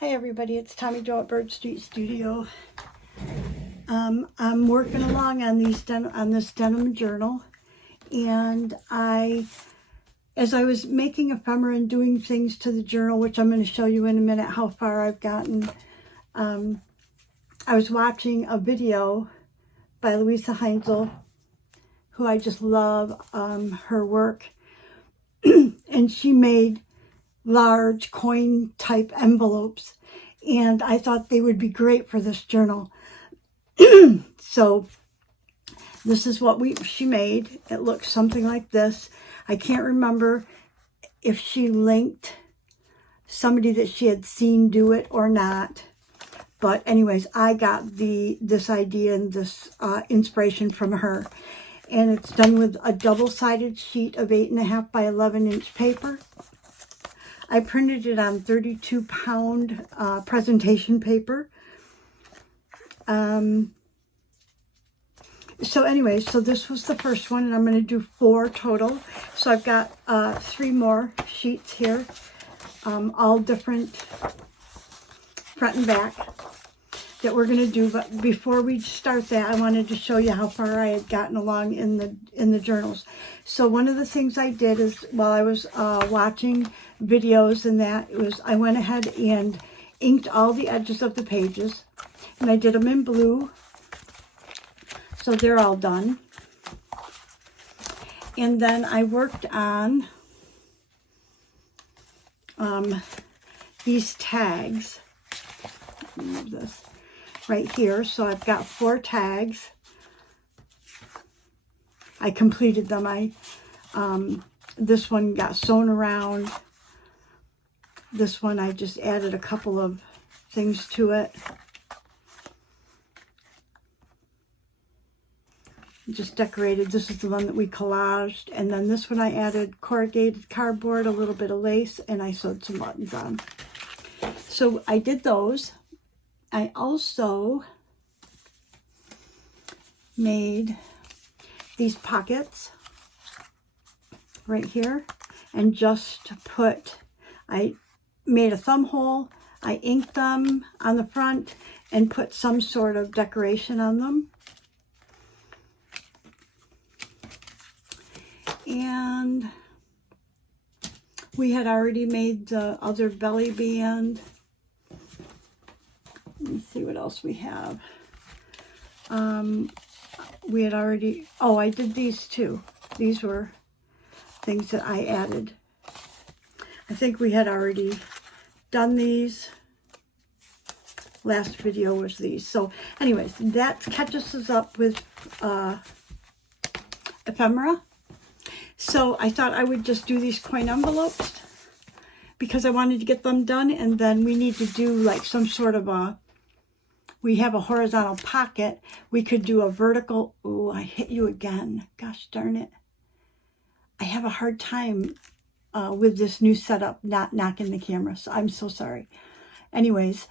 Hi everybody, it's Tommy Jo at Bird Street Studio. I'm working along on this Denim Journal, and as I was making ephemera and doing things to the journal, which I'm going to show you in a minute how far I've gotten, I was watching a video by Louisa Heinzel, who I just love her work, and she made large coin type envelopes, and I thought they would be great for this journal. So this is what she made. It looks something like this. I can't remember if she linked somebody that she had seen do it or not, but anyways, I got this idea and this inspiration from her. And it's done with a double-sided sheet of 8.5 by 11-inch paper. I printed it on 32-pound presentation paper. So anyway, so this was the first one, and I'm going to do 4 total. So I've got 3 more sheets here, all different front and back, that we're going to do. But before we start that, I wanted to show you how far I had gotten along in the journals. So one of the things I did is, while I was watching videos and that, I went ahead and inked all the edges of the pages, and I did them in blue, so they're all done. And then I worked on these tags. Let me move this right here. So I've got 4 tags. I completed them. This one got sewn around. This one I just added a couple of things to it. Just decorated. This is the one that we collaged. And then this one I added corrugated cardboard, a little bit of lace, and I sewed some buttons on. So I did those. I also made these pockets right here, and just I made a thumb hole, I inked them on the front and put some sort of decoration on them. And we had already made the other belly band. Let me see what else we have. We had already, I did these too. These were things that I added. I think we had already done these. Last video was these. So anyways, that catches us up with ephemera. So I thought I would just do these coin envelopes because I wanted to get them done, and then we need to do like some sort of we have a horizontal pocket. We could do a vertical. Oh, I hit you again. Gosh darn it. I have a hard time with this new setup not knocking the camera, so I'm so sorry. Anyways,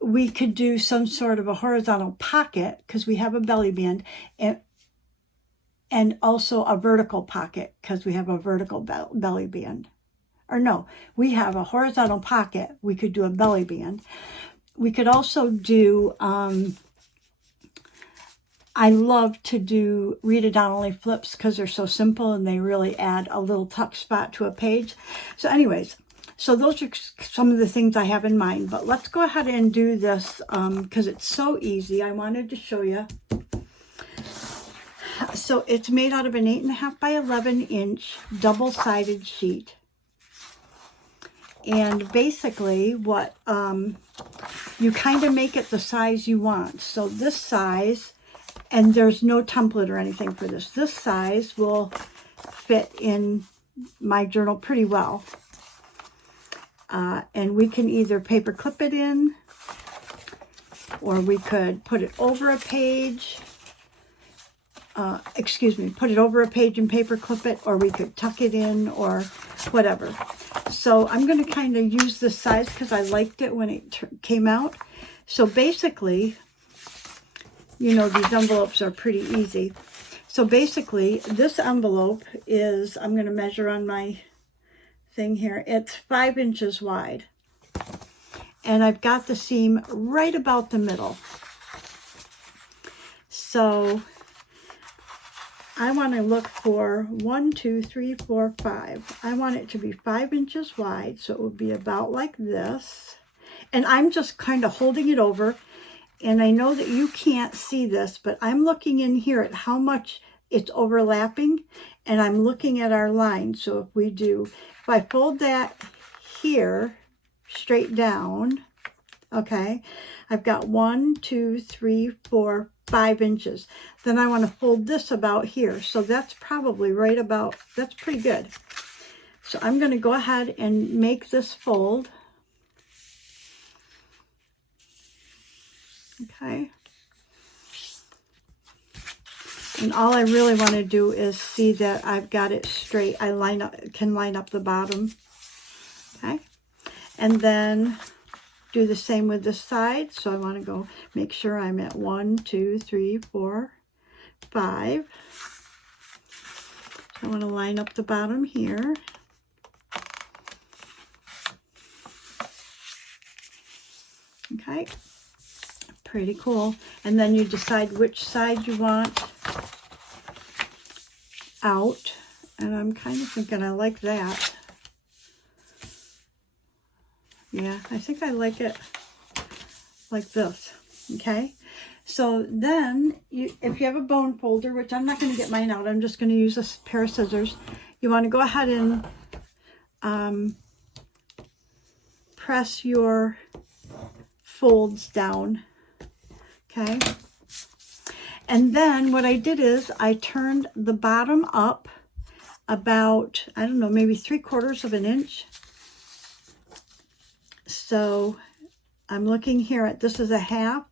we could do some sort of a horizontal pocket because we have a belly band, and also a vertical pocket because we have a vertical belly band. Or no, we have a horizontal pocket. We could do a belly band. We could also do, I love to do read-it-down-only flips because they're so simple and they really add a little tuck spot to a page. So anyways, so those are some of the things I have in mind. But let's go ahead and do this because it's so easy. I wanted to show you. So it's made out of an 8.5 by 11-inch double-sided sheet. And basically what, you kind of make it the size you want. So this size, and there's no template or anything for this. This size will fit in my journal pretty well. And we can either paper clip it in, or we could put it over a page. Put it over a page and paper clip it, or we could tuck it in or whatever. So I'm going to kind of use this size because I liked it when it came out. So basically, you know, these envelopes are pretty easy. So basically, this envelope is, I'm going to measure on my thing here, it's 5 inches wide. and I've got the seam right about the middle. So I want to look for 1, 2, 3, 4, 5. I want it to be 5 inches wide, so it would be about like this. And I'm just kind of holding it over, and I know that you can't see this, but I'm looking in here at how much it's overlapping, and I'm looking at our line. So if I fold that here straight down, okay, I've got 1, 2, 3, 4, 5 inches. Then I want to fold this about here. So that's probably right about, that's pretty good. So I'm going to go ahead and make this fold. Okay. And all I really want to do is see that I've got it straight. I can line up the bottom. Okay. And then do the same with this side. So I want to go make sure I'm at 1, 2, 3, 4, 5. So I want to line up the bottom here. Okay. Pretty cool. And then you decide which side you want out. And I'm kind of thinking I like that. Yeah, I think I like it like this. Okay. So then, if you have a bone folder, which I'm not going to get mine out, I'm just going to use a pair of scissors. You want to go ahead and press your folds down. Okay. And then what I did is I turned the bottom up about, I don't know, maybe 3/4 of an inch. So I'm looking here at, this is a half.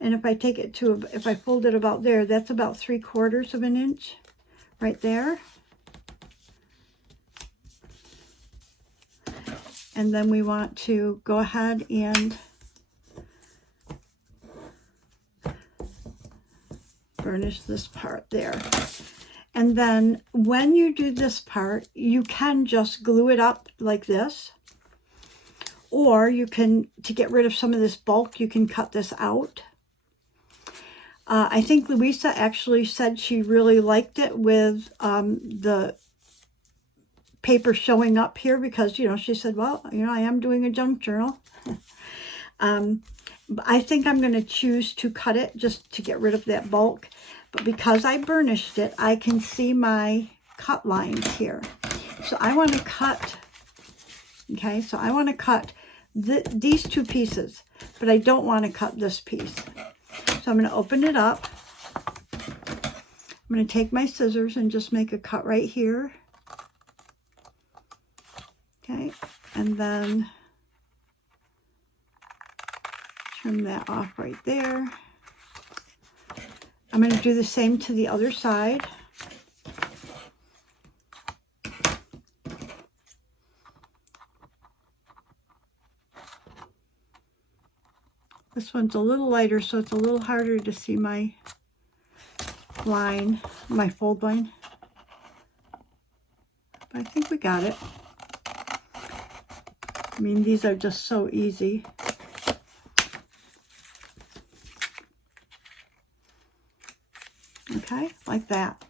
And if I take it to, if I fold it about there, that's about 3/4 of an inch right there. And then we want to go ahead and burnish this part there. And then when you do this part, you can just glue it up like this. Or you can, to get rid of some of this bulk, you can cut this out. I think Louisa actually said she really liked it with the paper showing up here because, you know, she said, well, you know, I am doing a junk journal. I think I'm going to choose to cut it just to get rid of that bulk. But because I burnished it, I can see my cut lines here. So I want to cut, okay, so I want to cut these two pieces, but I don't want to cut this piece. So I'm going to open it up. I'm going to take my scissors and just make a cut right here. Okay, and then trim that off right there. I'm going to do the same to the other side. This one's a little lighter, so it's a little harder to see my line, my fold line. But I think we got it. I mean, these are just so easy. Okay, like that.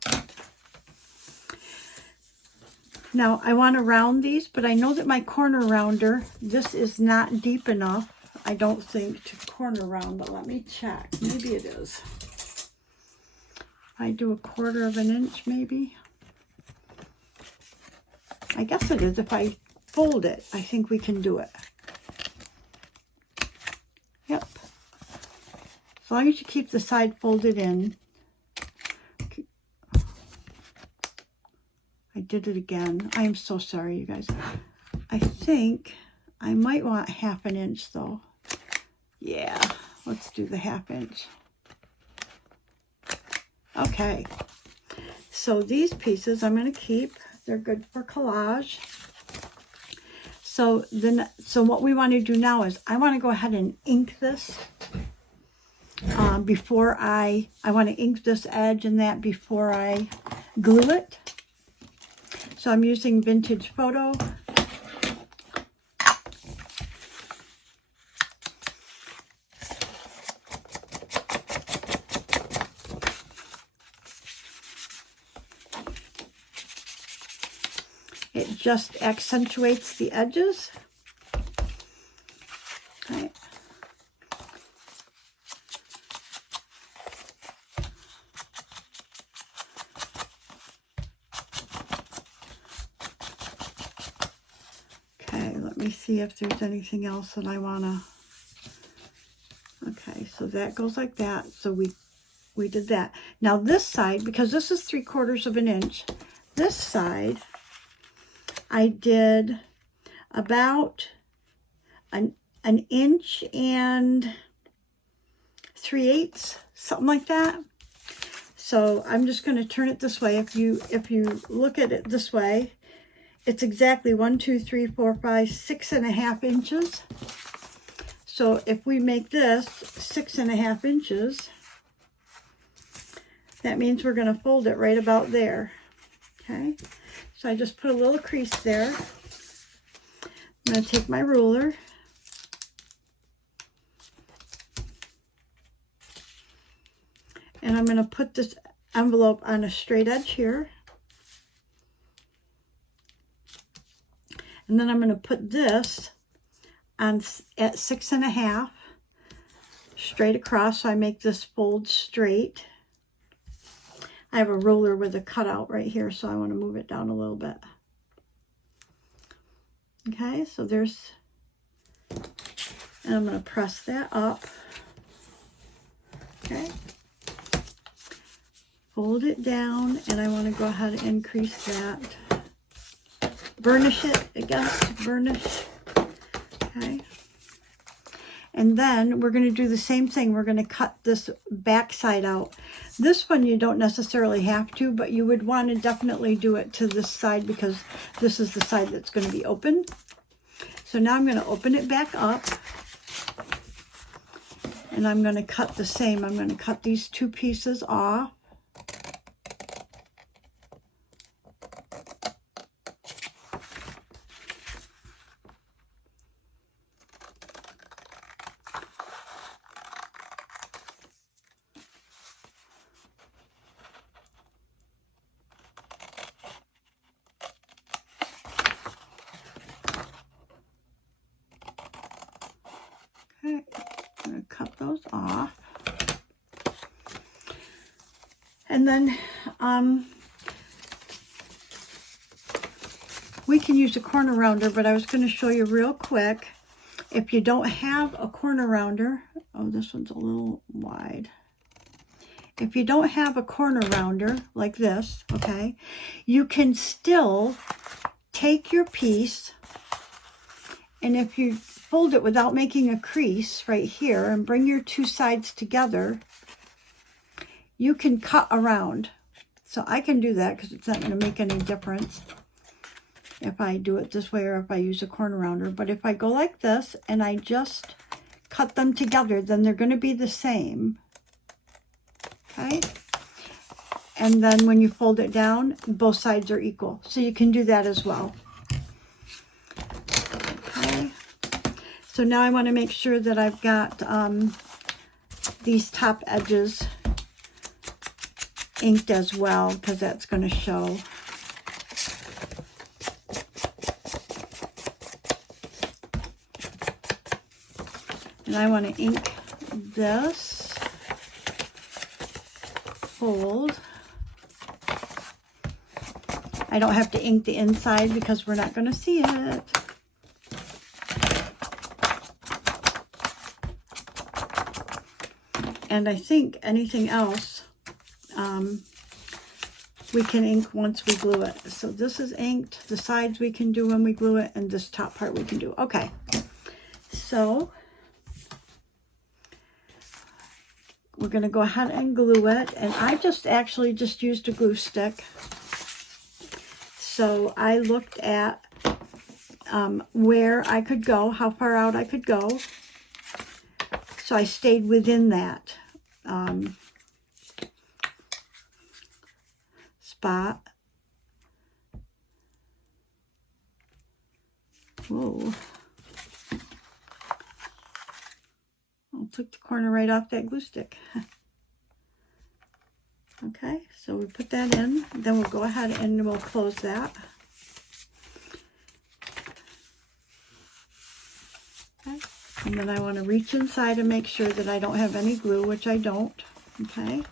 Now, I want to round these, but I know that my corner rounder, this is not deep enough, I don't think, to corner round, but let me check. Maybe it is. I do 1/4 of an inch, maybe. I guess it is. If I fold it, I think we can do it. Yep. As long as you keep the side folded in. I did it again. I am so sorry, you guys. I think I might want 1/2 inch, though. Yeah, let's do the 1/2 inch. Okay. So these pieces I'm going to keep. They're good for collage. So what we want to do now is I want to go ahead and ink this before I want to ink this edge and that before I glue it. So I'm using Vintage Photo. It just accentuates the edges. Okay. Okay, let me see if there's anything else that I want to... Okay, so that goes like that. So we did that. Now this side, because this is 3/4 of an inch, this side I did about an inch and 3/8, something like that. So I'm just going to turn it this way. If you look at it this way, it's exactly 1, 2, 3, 4, 5, 6.5 inches. So if we make this 6.5 inches, that means we're going to fold it right about there. Okay, so I just put a little crease there. I'm going to take my ruler. And I'm going to put this envelope on a straight edge here. And then I'm going to put this on at 6.5 straight across, so I make this fold straight. I have a ruler with a cutout right here, so I want to move it down a little bit. Okay, so there's, and I'm going to press that up. Okay, fold it down, and I want to go ahead and increase that. Burnish it, I guess, burnish. Okay. And then we're going to do the same thing. We're going to cut this back side out. This one you don't necessarily have to, but you would want to definitely do it to this side because this is the side that's going to be open. So now I'm going to open it back up. And I'm going to cut the same. I'm going to cut these 2 pieces off. Okay, I'm going to cut those off. And then we can use a corner rounder, but I was going to show you real quick. If you don't have a corner rounder, oh, this one's a little wide. If you don't have a corner rounder like this, okay, you can still take your piece, and if you fold it without making a crease right here and bring your 2 sides together, you can cut around. So I can do that because it's not going to make any difference if I do it this way or if I use a corner rounder. But if I go like this and I just cut them together, then they're going to be the same. Okay? And then when you fold it down, both sides are equal. So you can do that as well. Okay. So now I want to make sure that I've got these top edges inked as well, because that's going to show. And I want to ink this fold. I don't have to ink the inside because we're not going to see it. And I think anything else we can ink once we glue it. So this is inked. The sides we can do when we glue it, and this top part we can do. Okay. So we're going to go ahead and glue it. And I actually just used a glue stick. So I looked at where I could go, how far out I could go. So I stayed within that spot. Whoa. I took the corner right off that glue stick. Okay, so we put that in. Then we'll go ahead and we'll close that. And then I want to reach inside and make sure that I don't have any glue, which I don't. Okay.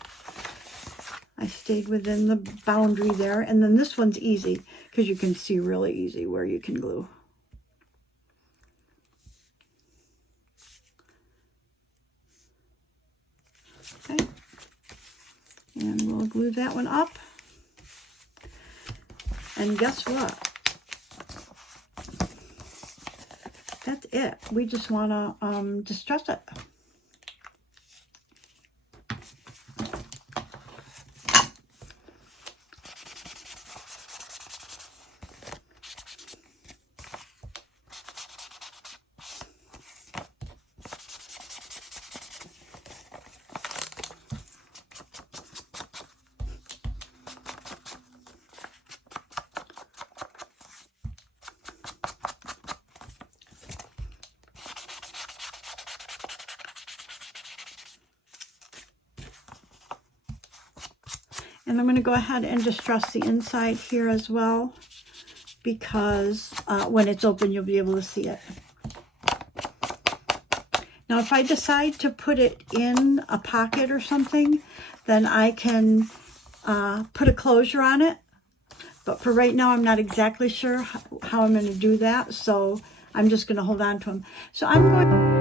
I stayed within the boundary there. And then this one's easy because you can see really easy where you can glue. Okay. And we'll glue that one up. And guess what? That's it. We just want to distress it. And I'm going to go ahead and distress the inside here as well, because when it's open, you'll be able to see it. Now, if I decide to put it in a pocket or something, then I can put a closure on it. But for right now, I'm not exactly sure how I'm going to do that. So I'm just going to hold on to them. So I'm going...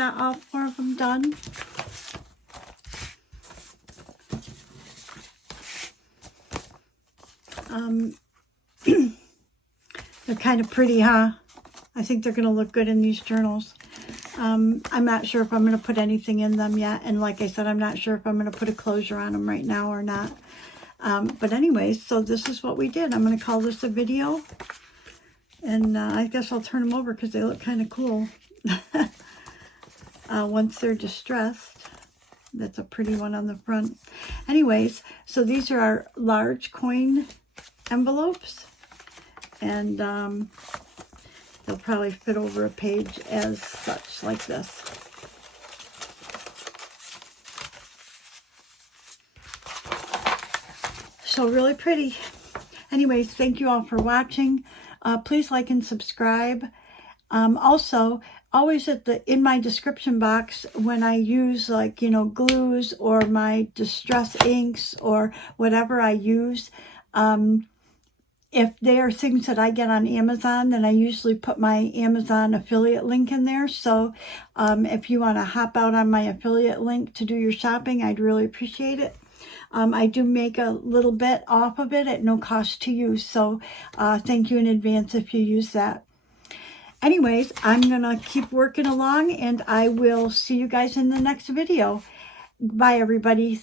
got all 4 of them done. They're kind of pretty, huh? I think they're going to look good in these journals. I'm not sure if I'm going to put anything in them yet. And like I said, I'm not sure if I'm going to put a closure on them right now or not. But anyways, so this is what we did. I'm going to call this a video. And I guess I'll turn them over because they look kind of cool. Once they're distressed. That's a pretty one on the front. Anyways, so these are our large coin envelopes. And they'll probably fit over a page as such, like this. So really pretty. Anyways, thank you all for watching. Please like and subscribe. Also, always in my description box, when I use like, you know, glues or my distress inks or whatever I use, if they are things that I get on Amazon, then I usually put my Amazon affiliate link in there. So if you want to hop out on my affiliate link to do your shopping, I'd really appreciate it. I do make a little bit off of it at no cost to you. So thank you in advance if you use that. Anyways, I'm going to keep working along and I will see you guys in the next video. Bye, everybody.